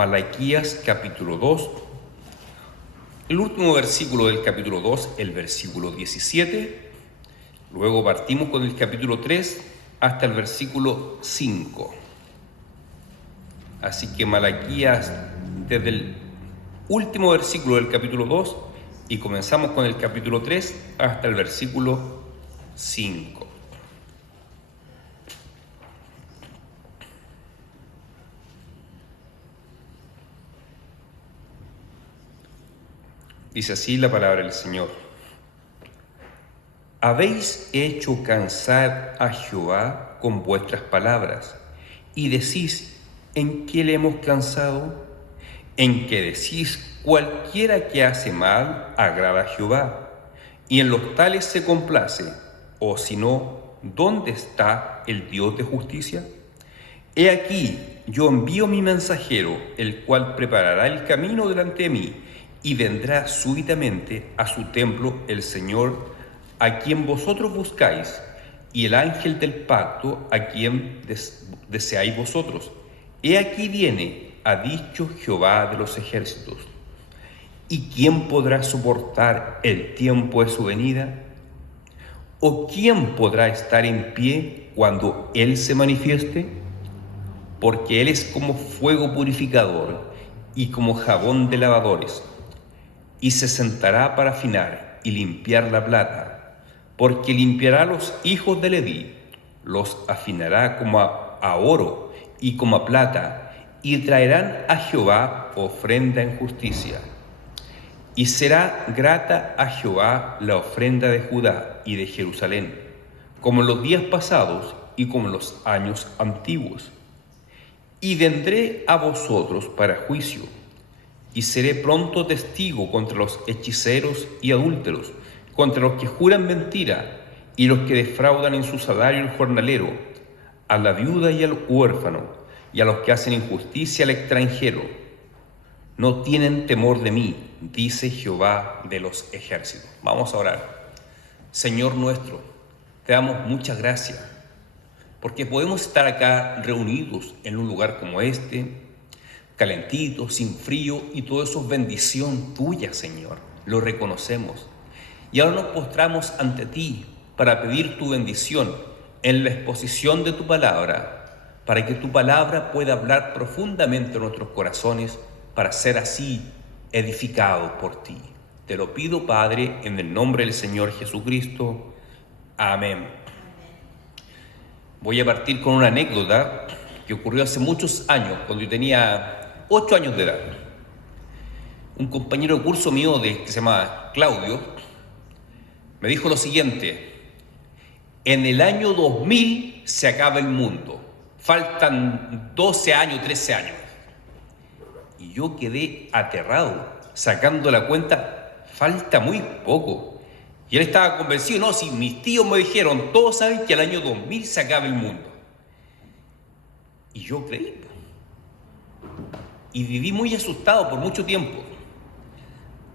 Malaquías capítulo 2, el último versículo del capítulo 2, el versículo 17, luego partimos con el capítulo 3 hasta el versículo 5. Así que Malaquías desde el último versículo del capítulo 2 y comenzamos con el capítulo 3 hasta el versículo 5. Dice así la palabra del Señor. Habéis hecho cansar a Jehová con vuestras palabras, y decís, ¿en qué le hemos cansado? En que decís, cualquiera que hace mal agrada a Jehová, y en los tales se complace, o si no, ¿dónde está el Dios de justicia? He aquí, yo envío mi mensajero, el cual preparará el camino delante de mí, y vendrá súbitamente a su templo el Señor, a quien vosotros buscáis, y el ángel del pacto, a quien deseáis vosotros. He aquí viene, ha dicho Jehová de los ejércitos. ¿Y quién podrá soportar el tiempo de su venida? ¿O quién podrá estar en pie cuando Él se manifieste? Porque Él es como fuego purificador y como jabón de lavadores, y se sentará para afinar y limpiar la plata, porque limpiará a los hijos de Leví, los afinará como a oro y como a plata, y traerán a Jehová ofrenda en justicia. Y será grata a Jehová la ofrenda de Judá y de Jerusalén, como en los días pasados y como en los años antiguos. Y vendré a vosotros para juicio, y seré pronto testigo contra los hechiceros y adúlteros, contra los que juran mentira y los que defraudan en su salario el jornalero, a la viuda y al huérfano, y a los que hacen injusticia al extranjero. No tienen temor de mí, dice Jehová de los ejércitos. Vamos a orar. Señor nuestro, te damos muchas gracias, porque podemos estar acá reunidos en un lugar como este, calentito, sin frío, y todo eso es bendición tuya, Señor. Lo reconocemos. Y ahora nos postramos ante ti para pedir tu bendición en la exposición de tu palabra, para que tu palabra pueda hablar profundamente en nuestros corazones, para ser así edificados por ti. Te lo pido, Padre, en el nombre del Señor Jesucristo. Amén. Voy a partir con una anécdota que ocurrió hace muchos años, cuando yo tenía 8 años de edad. Un compañero de curso mío que se llama Claudio me dijo lo siguiente: en el año 2000 se acaba el mundo, faltan 12 años, 13 años. Y yo quedé aterrado, sacando la cuenta, falta muy poco. Y él estaba convencido, no, si mis tíos me dijeron, todos saben que al año 2000 se acaba el mundo. Y yo creí. Y viví muy asustado por mucho tiempo.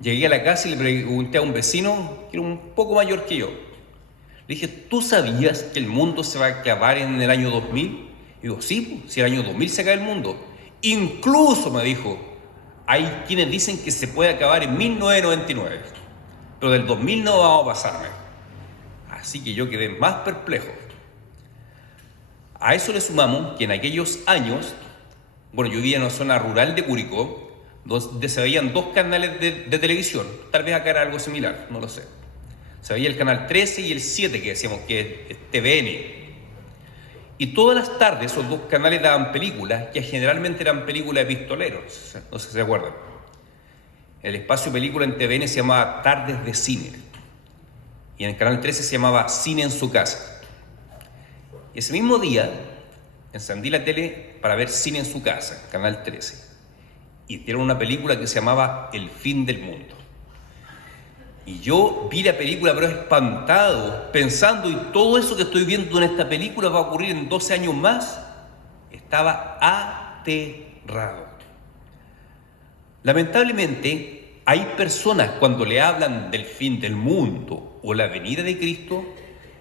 Llegué a la casa y le pregunté a un vecino, que era un poco mayor que yo. Le dije, ¿tú sabías que el mundo se va a acabar en el año 2000? Y digo, sí, si el año 2000 se acaba el mundo. Incluso, me dijo, hay quienes dicen que se puede acabar en 1999. Pero del 2000 no vamos a pasarme. Así que yo quedé más perplejo. A eso le sumamos que en aquellos años, bueno, yo vivía en una zona rural de Curicó, donde se veían 2 canales de televisión. Tal vez acá era algo similar, no lo sé. Se veía el canal 13 y el 7, que decíamos que es TVN. Y todas las tardes esos 2 canales daban películas, que generalmente eran películas de pistoleros, no sé si se acuerdan. El espacio película en TVN se llamaba Tardes de Cine. Y en el canal 13 se llamaba Cine en su casa. Y ese mismo día encendí la tele para ver Cine en su casa, canal 13. Y dieron una película que se llamaba El fin del mundo. Y yo vi la película, pero espantado, pensando, y todo eso que estoy viendo en esta película va a ocurrir en 12 años más. Estaba aterrado. Lamentablemente, hay personas cuando le hablan del fin del mundo o la venida de Cristo,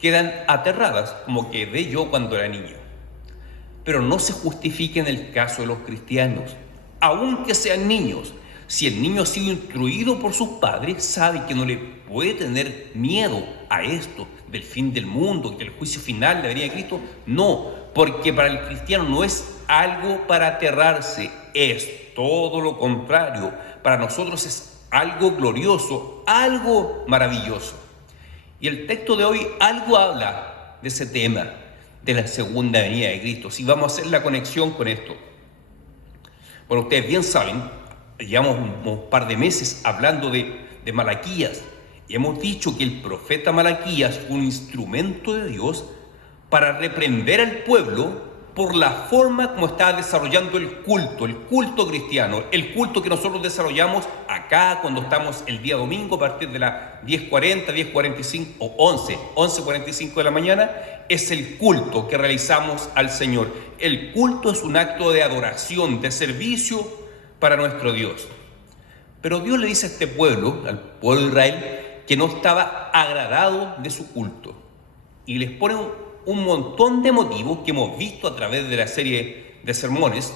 quedan aterradas, como quedé yo cuando era niño. Pero no se justifica en el caso de los cristianos. aunque sean niños. Si el niño ha sido instruido por sus padres, sabe que no le puede tener miedo a esto, del fin del mundo, que el juicio final, la venida de Cristo. No, porque para el cristiano no es algo para aterrarse, es todo lo contrario. Para nosotros es algo glorioso, algo maravilloso. Y el texto de hoy algo habla de ese tema, de la segunda venida de Cristo. Si vamos a hacer la conexión con esto. Bueno, ustedes bien saben, llevamos un par de meses hablando de Malaquías y hemos dicho que el profeta Malaquías fue un instrumento de Dios para reprender al pueblo por la forma como estaba desarrollando el culto cristiano, el culto que nosotros desarrollamos acá cuando estamos el día domingo a partir de las 10:40, 10:45 o 11:45 de la mañana, es el culto que realizamos al Señor. El culto es un acto de adoración, de servicio para nuestro Dios. Pero Dios le dice a este pueblo, al pueblo de Israel, que no estaba agradado de su culto. Y les pone un montón de motivos que hemos visto a través de la serie de sermones.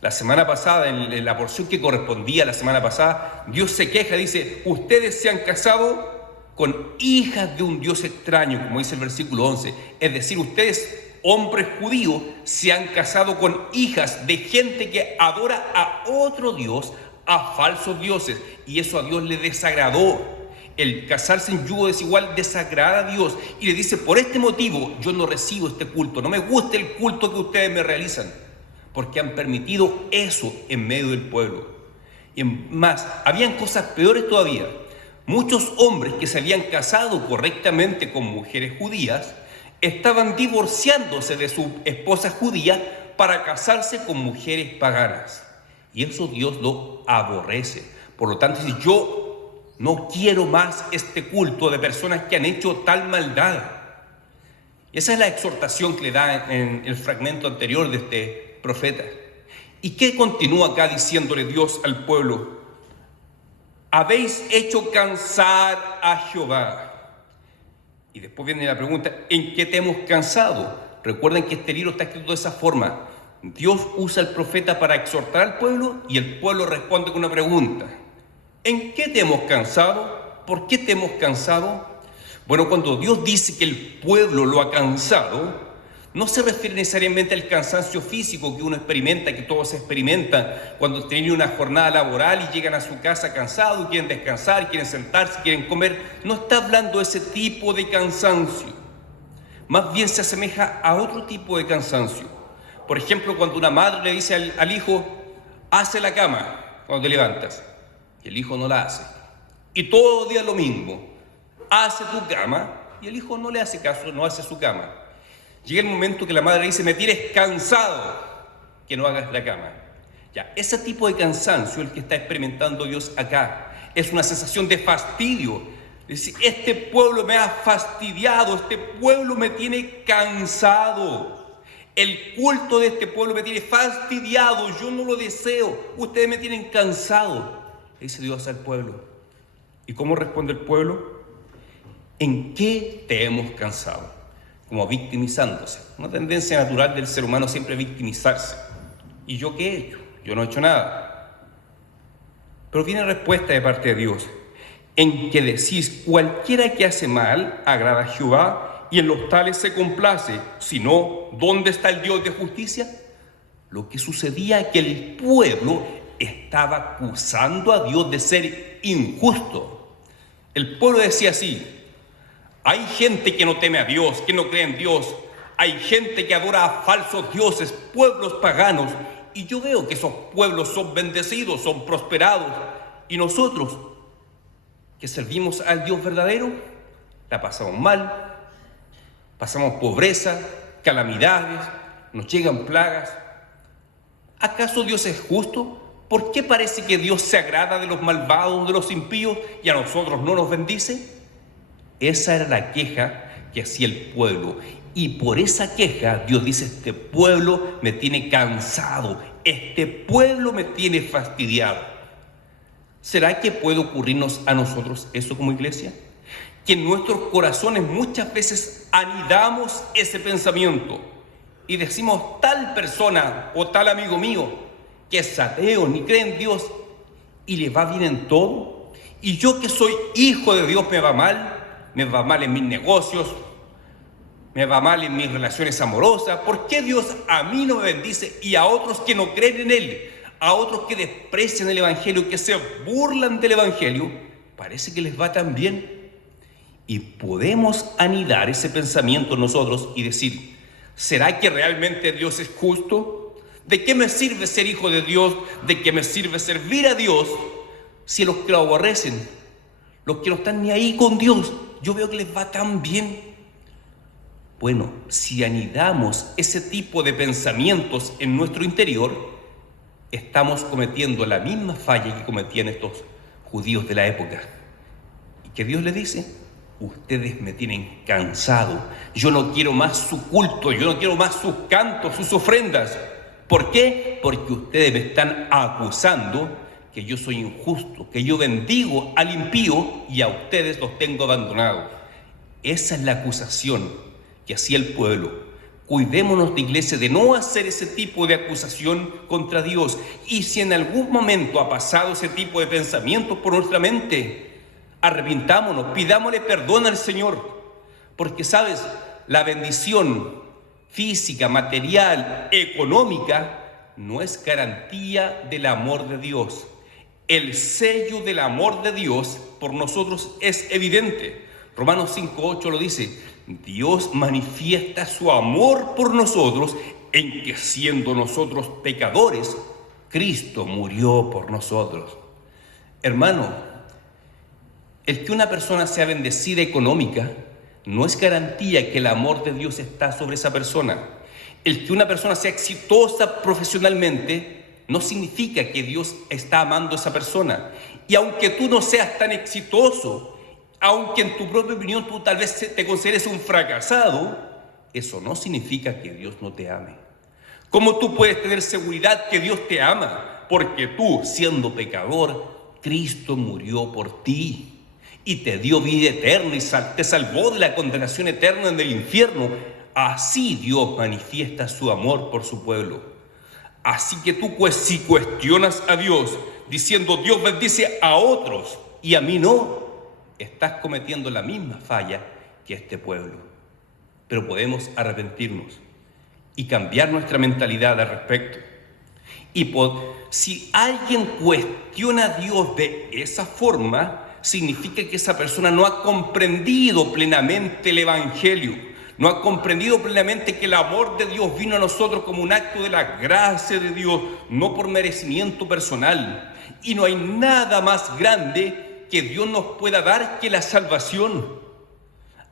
La semana pasada, en la porción que correspondía a la semana pasada, Dios se queja, dice, ustedes se han casado con hijas de un Dios extraño, como dice el versículo 11. Es decir, ustedes, hombres judíos, se han casado con hijas de gente que adora a otro Dios, a falsos dioses, y eso a Dios le desagradó. El casarse en yugo desigual desagrada a Dios y le dice, por este motivo yo no recibo este culto, no me gusta el culto que ustedes me realizan, porque han permitido eso en medio del pueblo. Y más, habían cosas peores todavía. Muchos hombres que se habían casado correctamente con mujeres judías estaban divorciándose de su esposa judía para casarse con mujeres paganas. Y eso Dios lo aborrece. Por lo tanto, dice, yo no quiero más este culto de personas que han hecho tal maldad. Esa es la exhortación que le da en el fragmento anterior de este profeta. ¿Y qué continúa acá diciéndole Dios al pueblo? Habéis hecho cansar a Jehová. Y después viene la pregunta, ¿en qué te hemos cansado? Recuerden que este libro está escrito de esa forma. Dios usa al profeta para exhortar al pueblo y el pueblo responde con una pregunta. ¿En qué te hemos cansado? ¿Por qué te hemos cansado? Bueno, cuando Dios dice que el pueblo lo ha cansado, no se refiere necesariamente al cansancio físico que uno experimenta, que todos experimentan cuando tienen una jornada laboral y llegan a su casa cansados, y quieren descansar, quieren sentarse, quieren comer. No está hablando de ese tipo de cansancio. Más bien se asemeja a otro tipo de cansancio. Por ejemplo, cuando una madre le dice al hijo, hace la cama cuando te levantas. Y el hijo no la hace. Y todos los días lo mismo. Hace tu cama y el hijo no le hace caso, no hace su cama. Llega el momento que la madre dice, me tienes cansado que no hagas la cama. Ya, ese tipo de cansancio, el que está experimentando Dios acá, es una sensación de fastidio. Es decir, este pueblo me ha fastidiado, este pueblo me tiene cansado. El culto de este pueblo me tiene fastidiado, yo no lo deseo, ustedes me tienen cansado. Dice Dios al pueblo. ¿Y cómo responde el pueblo? ¿En qué te hemos cansado? Como victimizándose. Una tendencia natural del ser humano siempre victimizarse. ¿Y yo qué he hecho? Yo no he hecho nada. Pero viene respuesta de parte de Dios. En que decís, cualquiera que hace mal agrada a Jehová y en los tales se complace. Si no, ¿dónde está el Dios de justicia? Lo que sucedía es que el pueblo estaba acusando a Dios de ser injusto. El pueblo decía así, hay gente que no teme a Dios, que no cree en Dios, hay gente que adora a falsos dioses, pueblos paganos, y yo veo que esos pueblos son bendecidos, son prosperados, y nosotros, que servimos al Dios verdadero, la pasamos mal, pasamos pobreza, calamidades, nos llegan plagas. ¿Acaso Dios es justo? ¿Por qué parece que Dios se agrada de los malvados, de los impíos, y a nosotros no nos bendice? Esa era la queja que hacía el pueblo. Y por esa queja Dios dice, este pueblo me tiene cansado, este pueblo me tiene fastidiado. ¿Será que puede ocurrirnos a nosotros eso como iglesia? Que en nuestros corazones muchas veces anidamos ese pensamiento y decimos, tal persona o tal amigo mío que es ateo, ni cree en Dios, y le va bien en todo. Y yo que soy hijo de Dios me va mal en mis negocios, me va mal en mis relaciones amorosas. ¿Por qué Dios a mí no me bendice y a otros que no creen en Él, a otros que desprecian el Evangelio, que se burlan del Evangelio, parece que les va tan bien? Y podemos anidar ese pensamiento en nosotros y decir, ¿será que realmente Dios es justo? ¿De qué me sirve ser hijo de Dios? ¿De qué me sirve servir a Dios si los que lo aborrecen, los que no están ni ahí con Dios, yo veo que les va tan bien? Bueno, si anidamos ese tipo de pensamientos en nuestro interior, estamos cometiendo la misma falla que cometían estos judíos de la época. ¿Y qué Dios les dice? Ustedes me tienen cansado, yo no quiero más su culto, yo no quiero más sus cantos, sus ofrendas. ¿Por qué? Porque ustedes me están acusando que yo soy injusto, que yo bendigo al impío y a ustedes los tengo abandonados. Esa es la acusación que hacía el pueblo. Cuidémonos de iglesia de no hacer ese tipo de acusación contra Dios. Y si en algún momento ha pasado ese tipo de pensamientos por nuestra mente, arrepintámonos, pidámosle perdón al Señor. Porque, ¿sabes? La bendición física, material, económica, no es garantía del amor de Dios. El sello del amor de Dios por nosotros es evidente. Romanos 5:8 lo dice: Dios manifiesta su amor por nosotros en que, siendo nosotros pecadores, Cristo murió por nosotros. Hermano, el que una persona sea bendecida económica no es garantía que el amor de Dios está sobre esa persona. El que una persona sea exitosa profesionalmente no significa que Dios está amando a esa persona. Y aunque tú no seas tan exitoso, aunque en tu propia opinión tú tal vez te consideres un fracasado, eso no significa que Dios no te ame. ¿Cómo tú puedes tener seguridad que Dios te ama? Porque tú, siendo pecador, Cristo murió por ti y te dio vida eterna y te salvó de la condenación eterna en el infierno. Así Dios manifiesta su amor por su pueblo. Así que tú, pues, si cuestionas a Dios diciendo Dios bendice a otros y a mí no, estás cometiendo la misma falla que este pueblo. Pero podemos arrepentirnos y cambiar nuestra mentalidad al respecto. Y si alguien cuestiona a Dios de esa forma, significa que esa persona no ha comprendido plenamente el Evangelio, no ha comprendido plenamente que el amor de Dios vino a nosotros como un acto de la gracia de Dios, no por merecimiento personal. Y no hay nada más grande que Dios nos pueda dar que la salvación.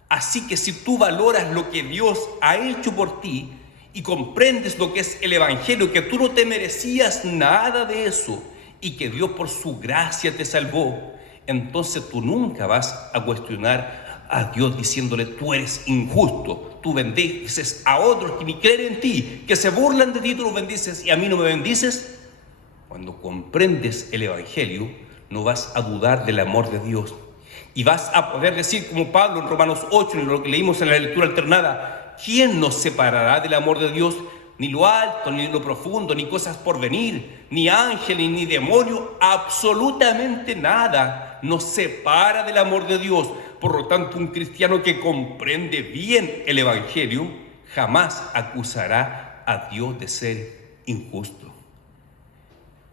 Así que si tú valoras lo que Dios ha hecho por ti y comprendes lo que es el Evangelio, que tú no te merecías nada de eso y que Dios por su gracia te salvó, entonces tú nunca vas a cuestionar a Dios diciéndole: tú eres injusto, tú bendices a otros que ni creen en ti, que se burlan de ti, tú los bendices y a mí no me bendices. Cuando comprendes el Evangelio, no vas a dudar del amor de Dios y vas a poder decir como Pablo en Romanos 8, en lo que leímos en la lectura alternada: ¿quién nos separará del amor de Dios? Ni lo alto, ni lo profundo, ni cosas por venir, ni ángeles, ni demonio, absolutamente nada nos separa del amor de Dios. Por lo tanto, un cristiano que comprende bien el Evangelio jamás acusará a Dios de ser injusto.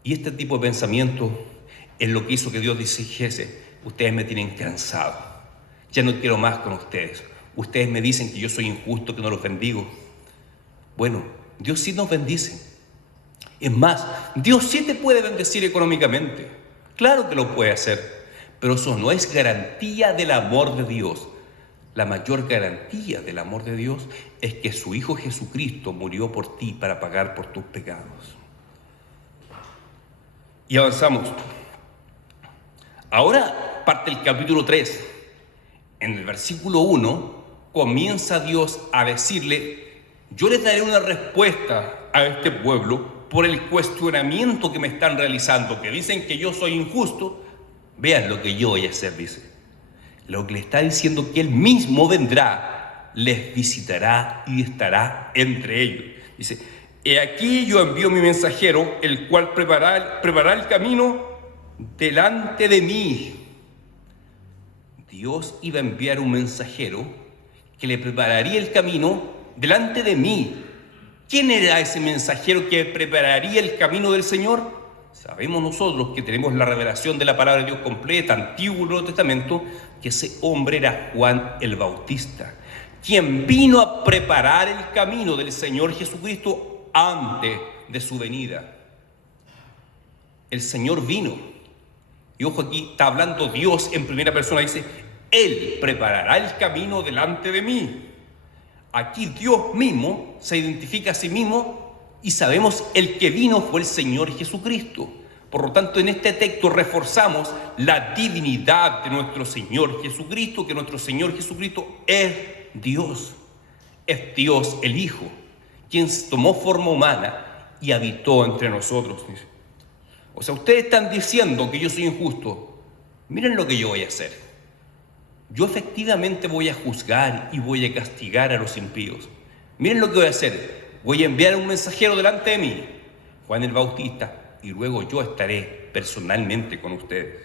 Y este tipo de pensamiento es lo que hizo que Dios dijese: ustedes me tienen cansado, ya no quiero más con ustedes. Ustedes me dicen que yo soy injusto, que no los bendigo. Bueno, Dios sí nos bendice. Es más, Dios sí te puede bendecir económicamente. Claro que lo puede hacer, pero eso no es garantía del amor de Dios. La mayor garantía del amor de Dios es que su Hijo Jesucristo murió por ti para pagar por tus pecados. Y avanzamos. Ahora parte el capítulo 3. En el versículo 1 comienza Dios a decirle: yo les daré una respuesta a este pueblo por el cuestionamiento que me están realizando, que dicen que yo soy injusto. Vean lo que yo voy a hacer, dice. Lo que le está diciendo que Él mismo vendrá, les visitará y estará entre ellos. Dice: He aquí yo envío mi mensajero, el cual preparará el camino delante de mí. Dios iba a enviar un mensajero que le prepararía el camino delante de mí. ¿Quién era ese mensajero que prepararía el camino del Señor? Sabemos nosotros que tenemos la revelación de la palabra de Dios completa, Antiguo y Nuevo Testamento, que ese hombre era Juan el Bautista, quien vino a preparar el camino del Señor Jesucristo antes de su venida. El Señor vino, y ojo, aquí está hablando Dios en primera persona, dice, Él preparará el camino delante de mí. Aquí Dios mismo se identifica a sí mismo y sabemos el que vino fue el Señor Jesucristo. Por lo tanto, en este texto reforzamos la divinidad de nuestro Señor Jesucristo, que nuestro Señor Jesucristo es Dios el Hijo, quien tomó forma humana y habitó entre nosotros. O sea, ustedes están diciendo que yo soy injusto. Miren lo que yo voy a hacer. Yo efectivamente voy a juzgar y voy a castigar a los impíos. Miren lo que voy a hacer. Voy a enviar un mensajero delante de mí, Juan el Bautista, y luego yo estaré personalmente con ustedes.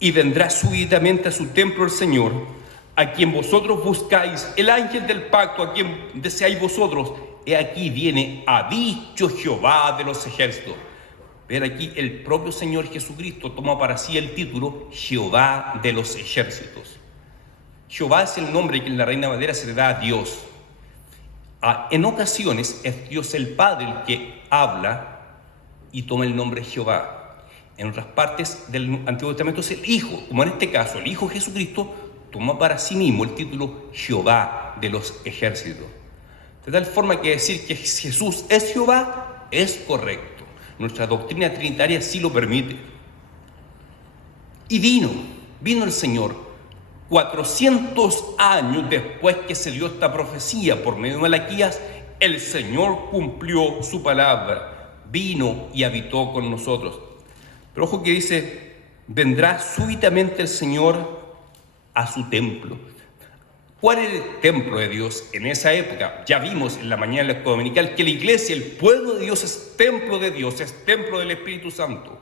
Y vendrá súbitamente a su templo el Señor, a quien vosotros buscáis, el ángel del pacto, a quien deseáis vosotros. He aquí viene, ha dicho Jehová de los ejércitos. Ver aquí el propio Señor Jesucristo toma para sí el título Jehová de los ejércitos. Jehová es el nombre que en la Reina Valera se le da a Dios. En ocasiones es Dios el Padre el que habla y toma el nombre Jehová. En otras partes del Antiguo Testamento es el Hijo, como en este caso el Hijo Jesucristo toma para sí mismo el título Jehová de los ejércitos. De tal forma que decir que Jesús es Jehová es correcto. Nuestra doctrina trinitaria sí lo permite. Y vino el Señor 400 años después que se dio esta profecía por medio de Malaquías. El Señor cumplió su palabra, vino y habitó con nosotros. Pero ojo que dice, vendrá súbitamente el Señor a su templo. ¿Cuál era el templo de Dios en esa época? Ya vimos en la mañana dominical que la iglesia, el pueblo de Dios es templo de Dios, es templo del Espíritu Santo.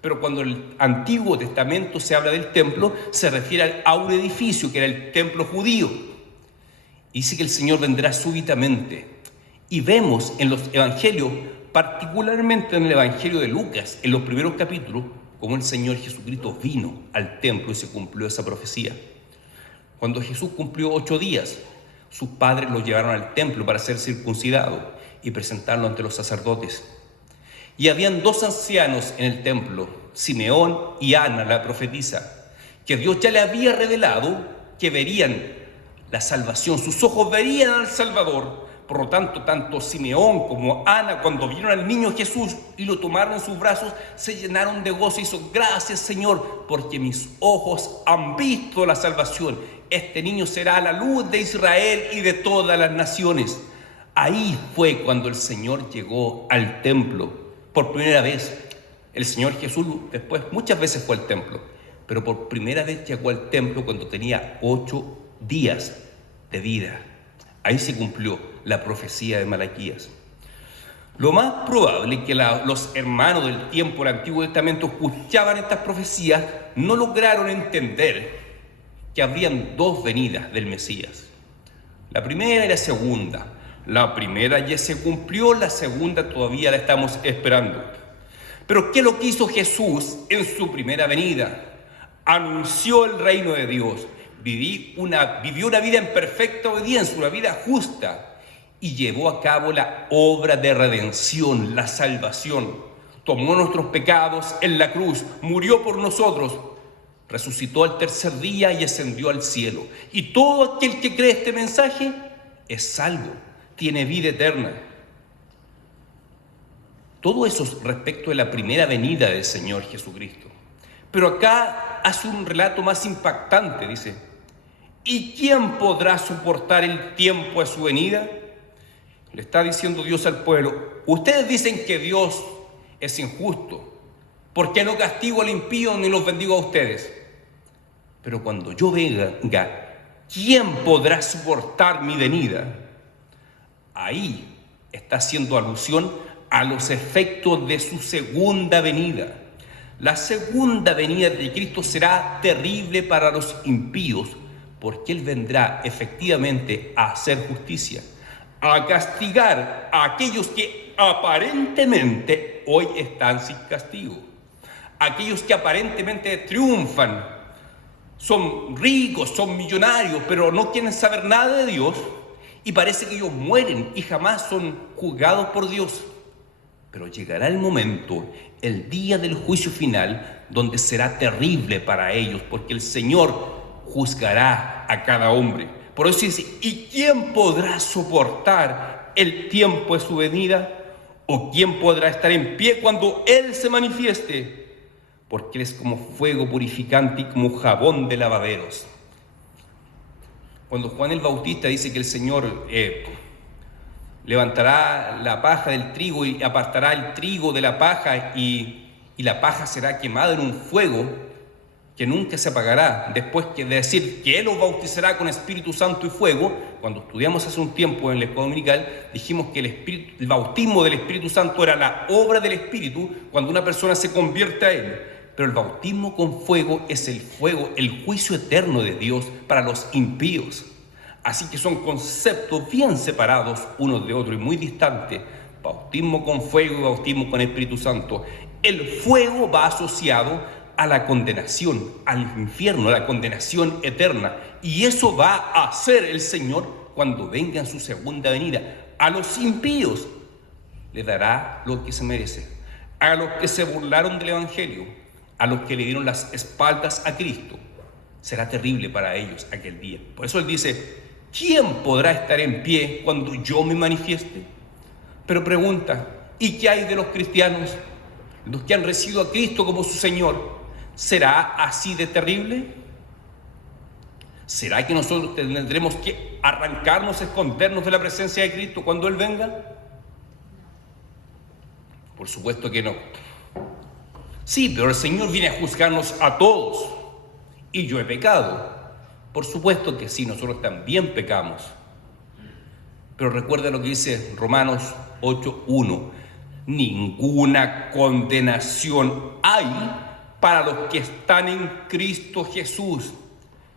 Pero cuando en el Antiguo Testamento se habla del templo, se refiere al áureo edificio, que era el templo judío. Y dice que el Señor vendrá súbitamente. Y vemos en los evangelios, particularmente en el evangelio de Lucas, en los primeros capítulos, cómo el Señor Jesucristo vino al templo y se cumplió esa profecía. Cuando Jesús cumplió 8 días, sus padres lo llevaron al templo para ser circuncidado y presentarlo ante los sacerdotes. Y habían 2 ancianos en el templo, Simeón y Ana, la profetisa, que Dios ya le había revelado que verían la salvación, sus ojos verían al Salvador. Por lo tanto, tanto Simeón como Ana, cuando vieron al niño Jesús y lo tomaron en sus brazos, se llenaron de gozo y dijeron, gracias Señor, porque mis ojos han visto la salvación. Este niño será la luz de Israel y de todas las naciones. Ahí fue cuando el Señor llegó al templo. Por primera vez, el Señor Jesús después muchas veces fue al templo, pero por primera vez llegó al templo cuando tenía 8 días de vida. Ahí se cumplió la profecía de Malaquías. Lo más probable es que los hermanos del tiempo del Antiguo Testamento escuchaban estas profecías, no lograron entender que habrían 2 venidas del Mesías. La primera y la segunda. La primera ya se cumplió, la segunda todavía la estamos esperando. Pero ¿qué es lo que hizo Jesús en su primera venida? Anunció el reino de Dios, vivió una vida en perfecta obediencia, una vida justa, y llevó a cabo la obra de redención, la salvación. Tomó nuestros pecados en la cruz, murió por nosotros, resucitó al tercer día y ascendió al cielo. Y todo aquel que cree este mensaje es salvo, tiene vida eterna. Todo eso es respecto de la primera venida del Señor Jesucristo. Pero acá hace un relato más impactante, dice, ¿y quién podrá soportar el tiempo de su venida? Le está diciendo Dios al pueblo, ustedes dicen que Dios es injusto, ¿por qué no castigo al impío ni los bendigo a ustedes? Pero cuando yo venga, ¿quién podrá soportar mi venida? Ahí Está haciendo alusión a los efectos de su segunda venida. La segunda venida de Cristo será terrible para los impíos, porque Él vendrá efectivamente a hacer justicia, a castigar a aquellos que aparentemente hoy están sin castigo, aquellos que aparentemente triunfan, son ricos, son millonarios, pero no quieren saber nada de Dios, y parece que ellos mueren y jamás son juzgados por Dios. Pero llegará el momento, el día del juicio final, donde será terrible para ellos, porque el Señor juzgará a cada hombre. Por eso dice, ¿y quién podrá soportar el tiempo de su venida? ¿O quién podrá estar en pie cuando Él se manifieste? Porque Él es como fuego purificante y como jabón de lavaderos. Cuando Juan el Bautista dice que el Señor levantará la paja del trigo y apartará el trigo de la paja y la paja será quemada en un fuego que nunca se apagará. Después de decir que Él los bautizará con Espíritu Santo y fuego, cuando estudiamos hace un tiempo en la escuela dominical, dijimos que el bautismo del Espíritu Santo era la obra del Espíritu cuando una persona se convierte a Él. Pero el bautismo con fuego es el fuego, el juicio eterno de Dios para los impíos. Así que son conceptos bien separados unos de otros y muy distantes. Bautismo con fuego y bautismo con Espíritu Santo. El fuego va asociado a la condenación, al infierno, a la condenación eterna. Y eso va a hacer el Señor cuando venga en su segunda venida. A los impíos le dará lo que se merece. A los que se burlaron del Evangelio, a los que le dieron las espaldas a Cristo, será terrible para ellos aquel día. Por eso Él dice, ¿quién podrá estar en pie cuando yo me manifieste? Pero pregunta, ¿y qué hay de los cristianos? Los que han recibido a Cristo como su Señor, ¿será así de terrible? ¿Será que nosotros tendremos que arrancarnos, escondernos de la presencia de Cristo cuando Él venga? Por supuesto que no. Sí, pero el Señor viene a juzgarnos a todos. Y yo he pecado. Por supuesto que sí, nosotros también pecamos. Pero recuerda lo que dice Romanos 8:1. Ninguna condenación hay para los que están en Cristo Jesús.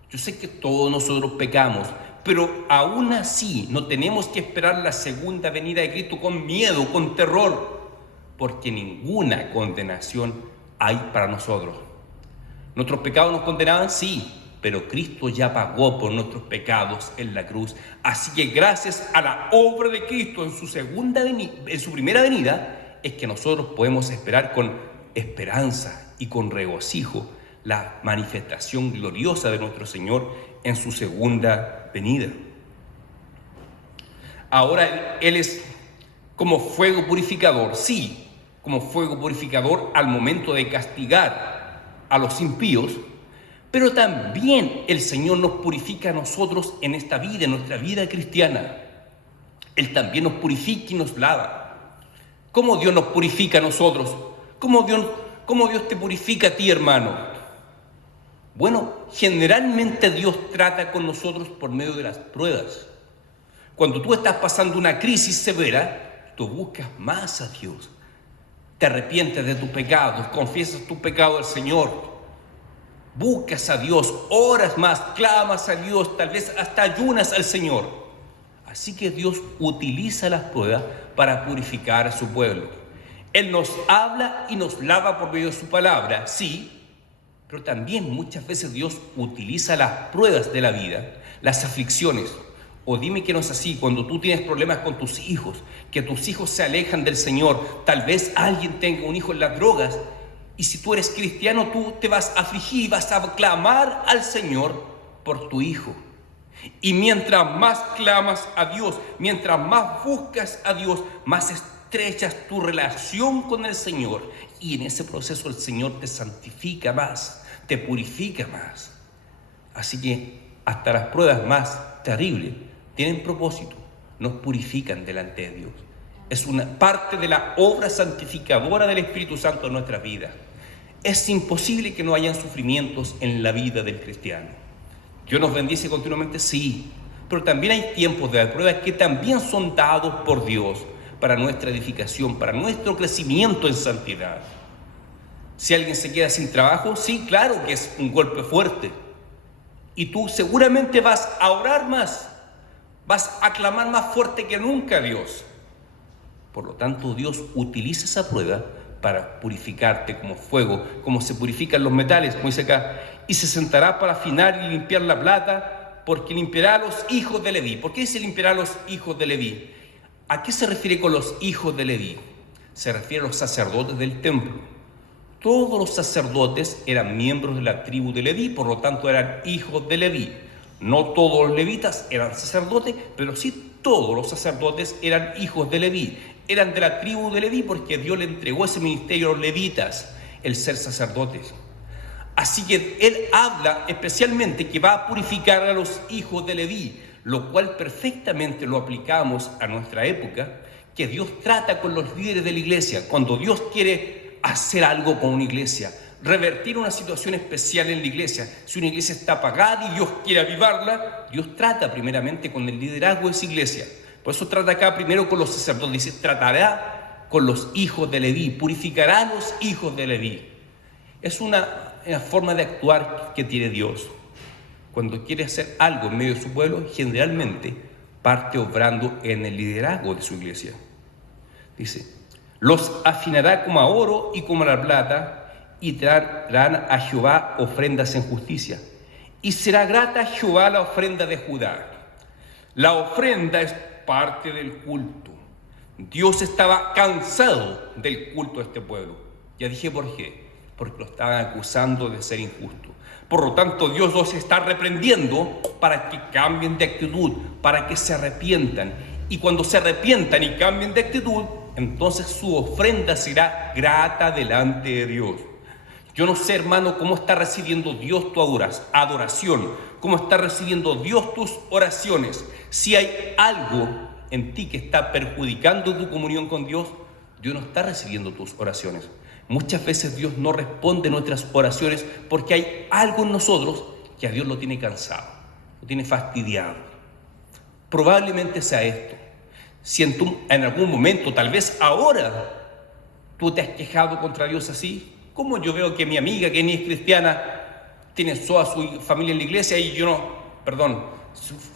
Yo sé que todos nosotros pecamos, pero aún así no tenemos que esperar la segunda venida de Cristo con miedo, con terror, porque ninguna condenación hay para nosotros. ¿Nuestros pecados nos condenaban? Sí, pero Cristo ya pagó por nuestros pecados en la cruz. Así que gracias a la obra de Cristo en su primera venida, es que nosotros podemos esperar con esperanza y con regocijo la manifestación gloriosa de nuestro Señor en su segunda venida. Ahora Él es como fuego purificador, sí, como fuego purificador al momento de castigar a los impíos, pero también el Señor nos purifica a nosotros en esta vida, en nuestra vida cristiana. Él también nos purifica y nos lava. ¿Cómo Dios nos purifica a nosotros? ¿Cómo Dios te purifica a ti, hermano? Bueno, generalmente Dios trata con nosotros por medio de las pruebas. Cuando tú estás pasando una crisis severa, tú buscas más a Dios. Te arrepientes de tus pecados, confiesas tu pecado al Señor, buscas a Dios, oras más, clamas a Dios, tal vez hasta ayunas al Señor. Así que Dios utiliza las pruebas para purificar a su pueblo. Él nos habla y nos lava por medio de su palabra, sí, pero también muchas veces Dios utiliza las pruebas de la vida, las aflicciones. O dime que no es así, cuando tú tienes problemas con tus hijos, que tus hijos se alejan del Señor, tal vez alguien tenga un hijo en las drogas, y si tú eres cristiano, tú te vas a afligir y vas a clamar al Señor por tu hijo. Y mientras más clamas a Dios, mientras más buscas a Dios, más estrechas tu relación con el Señor. Y en ese proceso el Señor te santifica más, te purifica más. Así que hasta las pruebas más terribles tienen propósito, nos purifican delante de Dios. Es una parte de la obra santificadora del Espíritu Santo en nuestras vidas. Es imposible que no hayan sufrimientos en la vida del cristiano. Dios nos bendice continuamente, sí, pero también hay tiempos de pruebas que también son dados por Dios para nuestra edificación, para nuestro crecimiento en santidad. Si alguien se queda sin trabajo, sí, claro que es un golpe fuerte. Y tú seguramente vas a orar más, vas a clamar más fuerte que nunca a Dios. Por lo tanto, Dios utiliza esa prueba para purificarte como fuego, como se purifican los metales, como dice acá, y se sentará para afinar y limpiar la plata, porque limpiará a los hijos de Leví. ¿Por qué dice limpiará a los hijos de Leví? ¿A qué se refiere con los hijos de Leví? Se refiere a los sacerdotes del templo. Todos los sacerdotes eran miembros de la tribu de Leví, por lo tanto eran hijos de Leví. No todos los levitas eran sacerdotes, pero sí todos los sacerdotes eran hijos de Leví. Eran de la tribu de Leví porque Dios le entregó ese ministerio a los levitas, el ser sacerdotes. Así que él habla especialmente que va a purificar a los hijos de Leví, lo cual perfectamente lo aplicamos a nuestra época, que Dios trata con los líderes de la iglesia. Cuando Dios quiere hacer algo con una iglesia, revertir una situación especial en la iglesia, si una iglesia está apagada y Dios quiere avivarla, Dios trata primeramente con el liderazgo de esa iglesia. Por eso trata acá primero con los sacerdotes, dice, tratará con los hijos de Leví, purificará a los hijos de Leví. Es una forma de actuar que tiene Dios. Cuando quiere hacer algo en medio de su pueblo, generalmente parte obrando en el liderazgo de su iglesia. Dice, los afinará como a oro y como a la plata, y traerán a Jehová ofrendas en justicia. Y será grata a Jehová la ofrenda de Judá. La ofrenda es parte del culto. Dios estaba cansado del culto de este pueblo. Ya dije por qué. Porque lo estaban acusando de ser injusto. Por lo tanto, Dios los está reprendiendo para que cambien de actitud, para que se arrepientan. Y cuando se arrepientan y cambien de actitud, entonces su ofrenda será grata delante de Dios. Yo no sé, hermano, cómo está recibiendo Dios tu adoración, cómo está recibiendo Dios tus oraciones. Si hay algo en ti que está perjudicando tu comunión con Dios, Dios no está recibiendo tus oraciones. Muchas veces Dios no responde nuestras oraciones porque hay algo en nosotros que a Dios lo tiene cansado, lo tiene fastidiado. Probablemente sea esto. Si en algún momento, tal vez ahora, tú te has quejado contra Dios así, como yo veo que mi amiga que ni es cristiana tiene toda su familia en la iglesia y yo no,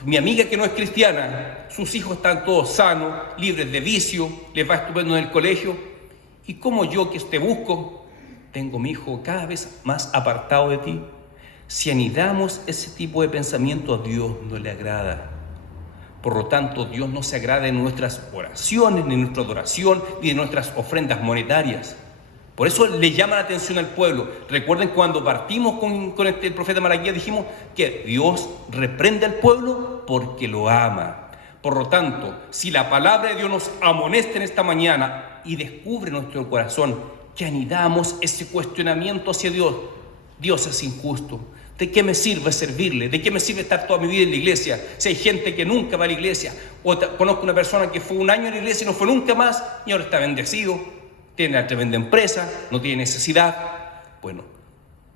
mi amiga que no es cristiana, sus hijos están todos sanos, libres de vicio, les va estupendo en el colegio. Y como yo que te busco, tengo mi hijo cada vez más apartado de ti. Si anidamos ese tipo de pensamiento, a Dios no le agrada. Por lo tanto, Dios no se agrada en nuestras oraciones, ni en nuestra adoración, ni en nuestras ofrendas monetarias. Por eso le llama la atención al pueblo. Recuerden cuando partimos con el profeta Malaquías, dijimos que Dios reprende al pueblo porque lo ama. Por lo tanto, si la palabra de Dios nos amonesta en esta mañana y descubre nuestro corazón que anidamos ese cuestionamiento hacia Dios, Dios es injusto. ¿De qué me sirve servirle? ¿De qué me sirve estar toda mi vida en la iglesia? Si hay gente que nunca va a la iglesia, o conozco una persona que fue un año en la iglesia y no fue nunca más, y ahora está bendecido, tiene una tremenda empresa, no tiene necesidad. Bueno,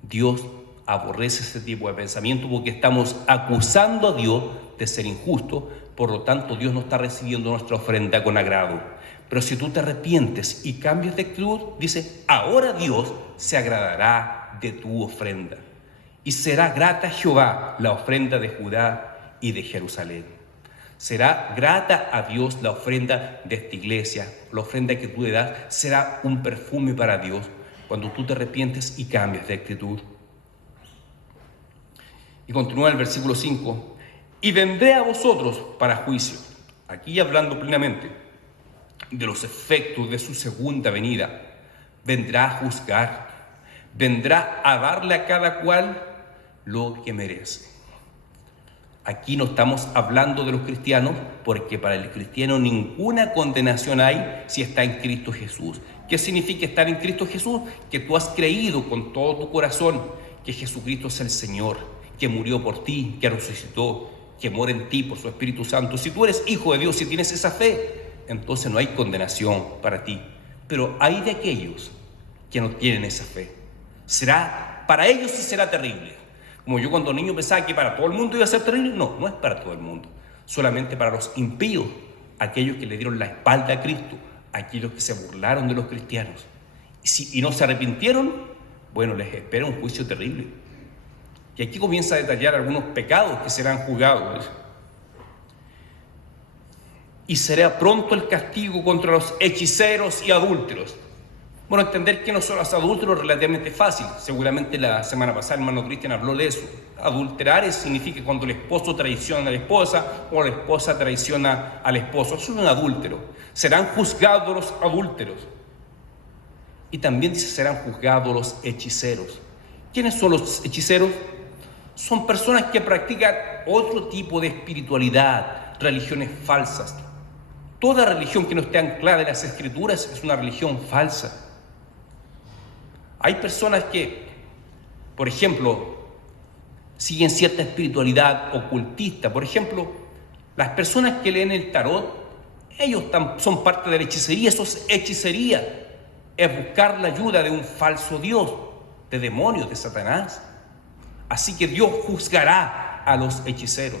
Dios aborrece ese tipo de pensamiento porque estamos acusando a Dios de ser injusto. Por lo tanto, Dios no está recibiendo nuestra ofrenda con agrado. Pero si tú te arrepientes y cambias de actitud, dice, ahora Dios se agradará de tu ofrenda. Y será grata a Jehová la ofrenda de Judá y de Jerusalén. Será grata a Dios la ofrenda de esta iglesia, la ofrenda que tú le das, será un perfume para Dios cuando tú te arrepientes y cambias de actitud. Y continúa el versículo 5. Y vendré a vosotros para juicio. Aquí hablando plenamente de los efectos de su segunda venida. Vendrá a juzgar, vendrá a darle a cada cual lo que merece. Aquí no estamos hablando de los cristianos, porque para el cristiano ninguna condenación hay si está en Cristo Jesús. ¿Qué significa estar en Cristo Jesús? Que tú has creído con todo tu corazón que Jesucristo es el Señor, que murió por ti, que resucitó, que mora en ti por su Espíritu Santo. Si tú eres hijo de Dios, si tienes esa fe, entonces no hay condenación para ti. Pero hay de aquellos que no tienen esa fe. Para ellos sí será terrible. Como yo cuando niño pensaba que para todo el mundo iba a ser terrible. No, no es para todo el mundo. Solamente para los impíos aquellos que le dieron la espalda a Cristo, aquellos que se burlaron de los cristianos. Y no se arrepintieron, bueno, les espera un juicio terrible. Y aquí comienza a detallar algunos pecados que serán juzgados. Y será pronto el castigo contra los hechiceros y adúlteros. Bueno, entender que no son los adúlteros es relativamente fácil. Seguramente la semana pasada el hermano Cristian habló de eso. Adulterar significa cuando el esposo traiciona a la esposa o la esposa traiciona al esposo. Eso es un adúltero. Serán juzgados los adúlteros. Y también dice serán juzgados los hechiceros. ¿Quiénes son los hechiceros? Son personas que practican otro tipo de espiritualidad, religiones falsas. Toda religión que no esté anclada en las Escrituras es una religión falsa. Hay personas que, por ejemplo, siguen cierta espiritualidad ocultista. Por ejemplo, las personas que leen el tarot, ellos son parte de la hechicería. Eso es hechicería. Es buscar la ayuda de un falso Dios, de demonios, de Satanás. Así que Dios juzgará a los hechiceros.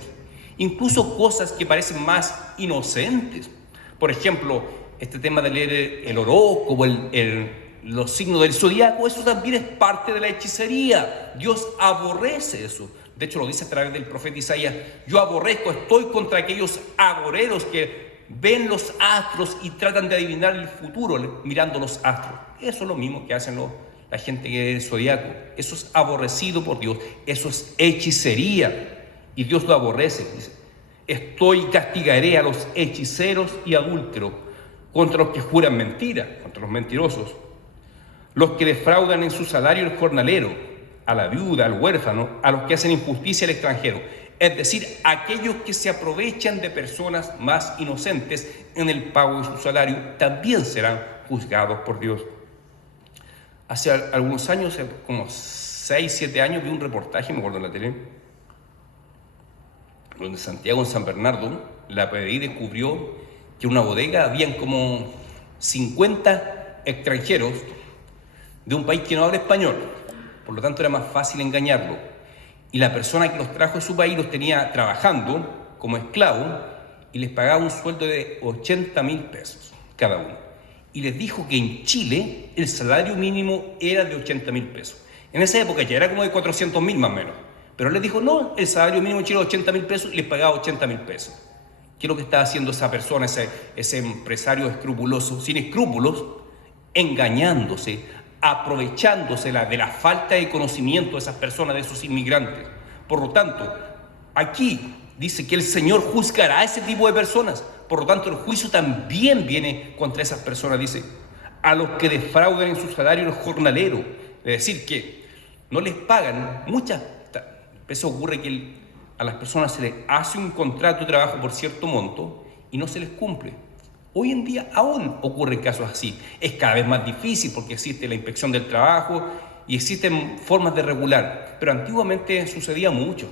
Incluso cosas que parecen más inocentes. Por ejemplo, este tema de leer el horóscopo, los signos del zodiaco, eso también es parte de la hechicería. Dios aborrece eso. De hecho, lo dice a través del profeta Isaías: yo aborrezco, estoy contra aquellos agoreros que ven los astros y tratan de adivinar el futuro mirando los astros. Eso es lo mismo que hacen la gente que es el zodiaco. Eso es aborrecido por Dios. Eso es hechicería. Y Dios lo aborrece. Dice: castigaré a los hechiceros y adúlteros, contra los que juran mentira, contra los mentirosos, los que defraudan en su salario el jornalero, a la viuda, al huérfano, a los que hacen injusticia al extranjero. Es decir, aquellos que se aprovechan de personas más inocentes en el pago de su salario, también serán juzgados por Dios. Hace algunos años, como 6, 7 años, vi un reportaje, me acuerdo en la tele, donde Santiago, en San Bernardo, la PDI descubrió que en una bodega habían como 50 extranjeros de un país que no habla español. Por lo tanto, era más fácil engañarlo. Y la persona que los trajo de su país los tenía trabajando como esclavos y les pagaba un sueldo de 80,000 pesos cada uno. Y les dijo que en Chile el salario mínimo era de 80,000 pesos. En esa época ya era como de 400,000 más o menos. Pero les dijo: no, el salario mínimo en Chile es 80,000 pesos, y les pagaba 80,000 pesos. ¿Qué es lo que estaba haciendo esa persona, ese empresario escrupuloso, sin escrúpulos, engañándose, aprovechándose de la falta de conocimiento de esas personas, de esos inmigrantes? Por lo tanto, aquí dice que el Señor juzgará a ese tipo de personas. Por lo tanto, el juicio también viene contra esas personas. Dice: a los que defraudan en su salario el jornalero. Es decir, que no les pagan. Muchas veces ocurre que a las personas se les hace un contrato de trabajo por cierto monto y no se les cumple. Hoy en día aún ocurren casos así. Es cada vez más difícil porque existe la inspección del trabajo y existen formas de regular. Pero antiguamente sucedía mucho.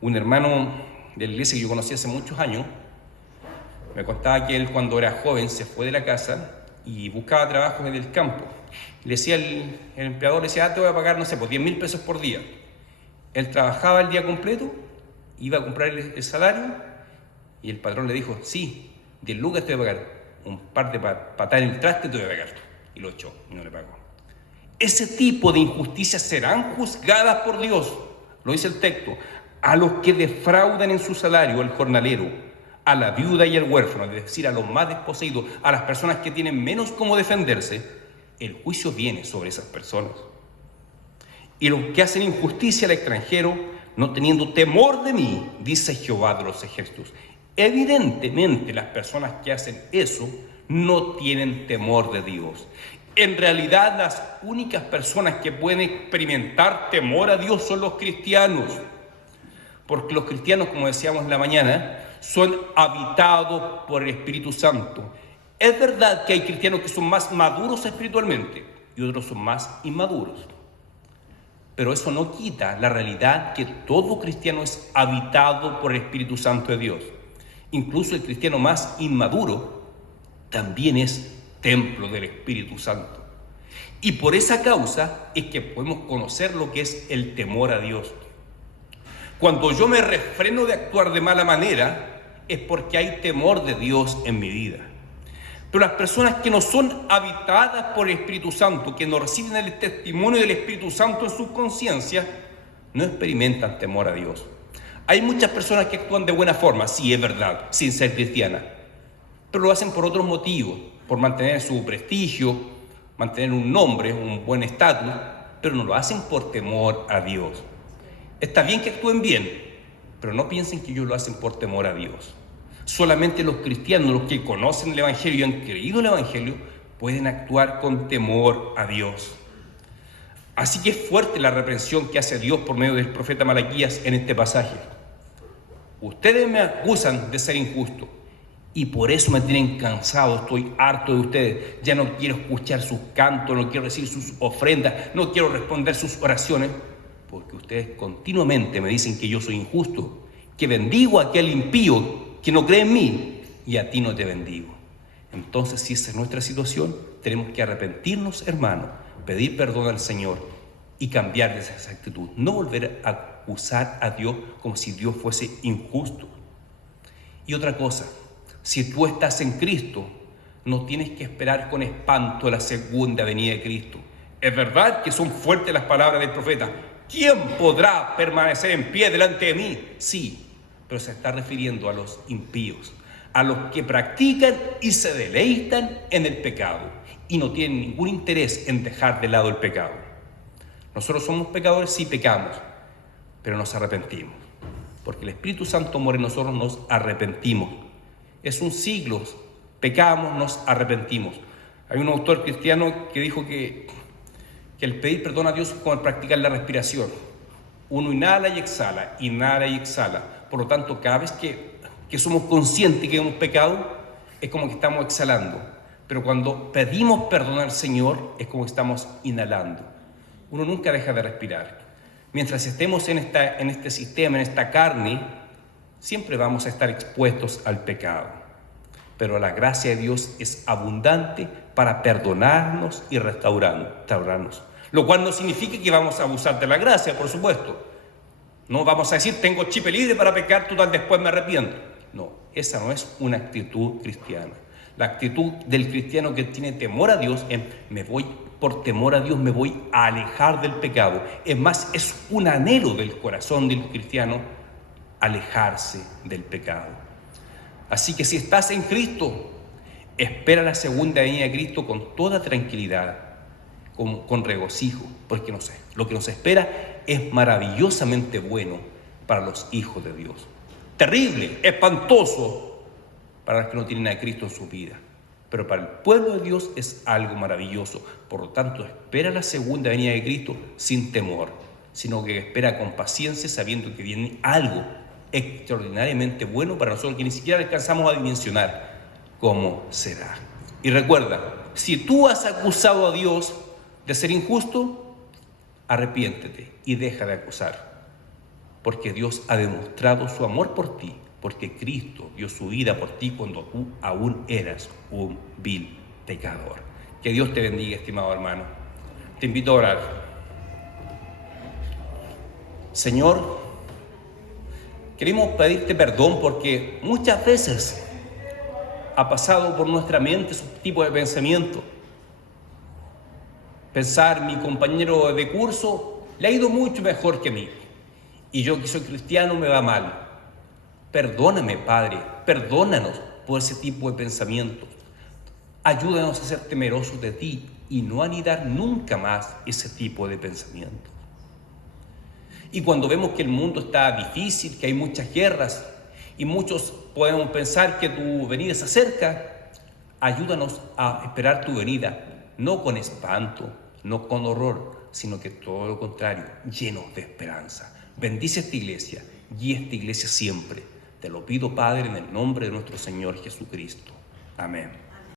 Un hermano de la iglesia que yo conocí hace muchos años me contaba que él, cuando era joven, se fue de la casa y buscaba trabajos en el campo. Le decía el empleador, le decía: te voy a pagar, no sé, pues 10,000 pesos por día. Él trabajaba el día completo, iba a comprar el salario y el patrón le dijo: sí, 10 lucas te voy a pagar, un par de patadas en el traste te voy a pagar. Y lo echó y no le pagó. Ese tipo de injusticias serán juzgadas por Dios. Lo dice el texto: a los que defraudan en su salario el jornalero, a la viuda y al huérfano, es decir, a los más desposeídos, a las personas que tienen menos cómo defenderse, el juicio viene sobre esas personas. Y los que hacen injusticia al extranjero, no teniendo temor de mí, dice Jehová de los ejércitos. Evidentemente, las personas que hacen eso no tienen temor de Dios. En realidad, las únicas personas que pueden experimentar temor a Dios son los cristianos. Porque los cristianos, como decíamos en la mañana, son habitados por el Espíritu Santo. Es verdad que hay cristianos que son más maduros espiritualmente y otros son más inmaduros. Pero eso no quita la realidad que todo cristiano es habitado por el Espíritu Santo de Dios. Incluso el cristiano más inmaduro también es templo del Espíritu Santo. Y por esa causa es que podemos conocer lo que es el temor a Dios. Cuando yo me refreno de actuar de mala manera, es porque hay temor de Dios en mi vida. Pero las personas que no son habitadas por el Espíritu Santo, que no reciben el testimonio del Espíritu Santo en su conciencia, no experimentan temor a Dios. Hay muchas personas que actúan de buena forma, sí, es verdad, sin ser cristianas, pero lo hacen por otros motivos, por mantener su prestigio, mantener un nombre, un buen estatus, pero no lo hacen por temor a Dios. Está bien que actúen bien, pero no piensen que ellos lo hacen por temor a Dios. Solamente los cristianos, los que conocen el Evangelio y han creído el Evangelio, pueden actuar con temor a Dios. Así que es fuerte la reprensión que hace Dios por medio del profeta Malaquías en este pasaje. Ustedes me acusan de ser injusto y por eso me tienen cansado, estoy harto de ustedes. Ya no quiero escuchar sus cantos, no quiero recibir sus ofrendas, no quiero responder sus oraciones, porque ustedes continuamente me dicen que yo soy injusto, que bendigo a aquel impío que no cree en mí y a ti no te bendigo. Entonces, si esa es nuestra situación, tenemos que arrepentirnos, hermano, pedir perdón al Señor y cambiar de esa actitud. No volver a acusar a Dios como si Dios fuese injusto. Y otra cosa, si tú estás en Cristo, no tienes que esperar con espanto la segunda venida de Cristo. Es verdad que son fuertes las palabras del profeta. ¿Quién podrá permanecer en pie delante de mí? Sí, pero se está refiriendo a los impíos, a los que practican y se deleitan en el pecado y no tienen ningún interés en dejar de lado el pecado. Nosotros somos pecadores, sí pecamos, pero nos arrepentimos, porque el Espíritu Santo mora en nosotros, nos arrepentimos. Es un siglo, pecamos, nos arrepentimos. Hay un autor cristiano que dijo que el pedir perdón a Dios es como el practicar la respiración. Uno inhala y exhala, inhala y exhala. Por lo tanto, cada vez que somos conscientes que hemos pecado, es como que estamos exhalando. Pero cuando pedimos perdón al Señor, es como que estamos inhalando. Uno nunca deja de respirar. Mientras estemos en este sistema, en esta carne, siempre vamos a estar expuestos al pecado. Pero la gracia de Dios es abundante para perdonarnos y restaurarnos. Lo cual no significa que vamos a abusar de la gracia, por supuesto. No vamos a decir, tengo chip libre para pecar, total, después me arrepiento. No, esa no es una actitud cristiana. La actitud del cristiano que tiene temor a Dios es, por temor a Dios me voy a alejar del pecado. Es más, es un anhelo del corazón del cristiano alejarse del pecado. Así que si estás en Cristo, espera la segunda venida de Cristo con toda tranquilidad, con regocijo, porque no sé, lo que nos espera es maravillosamente bueno para los hijos de Dios. Terrible, espantoso para los que no tienen a Cristo en su vida, pero para el pueblo de Dios es algo maravilloso. Por lo tanto, espera la segunda venida de Cristo sin temor, sino que espera con paciencia, sabiendo que viene algo extraordinariamente bueno para nosotros que ni siquiera alcanzamos a dimensionar cómo será. Y recuerda, si tú has acusado a Dios de ser injusto, arrepiéntete y deja de acusar, porque Dios ha demostrado su amor por ti, porque Cristo dio su vida por ti cuando tú aún eras un vil pecador. Que Dios te bendiga, estimado hermano. Te invito a orar. Señor, queremos pedirte perdón porque muchas veces ha pasado por nuestra mente ese tipo de pensamiento. Pensar, mi compañero de curso le ha ido mucho mejor que a mí y yo que soy cristiano me va mal. Perdóname, Padre, perdónanos por ese tipo de pensamientos. Ayúdanos a ser temerosos de ti y no anidar nunca más ese tipo de pensamientos. Y cuando vemos que el mundo está difícil, que hay muchas guerras y muchos podemos pensar que tu venida se acerca, ayúdanos a esperar tu venida, no con espanto, no con horror, sino que todo lo contrario, llenos de esperanza. Bendice esta iglesia, guía esta iglesia siempre. Te lo pido, Padre, en el nombre de nuestro Señor Jesucristo. Amén.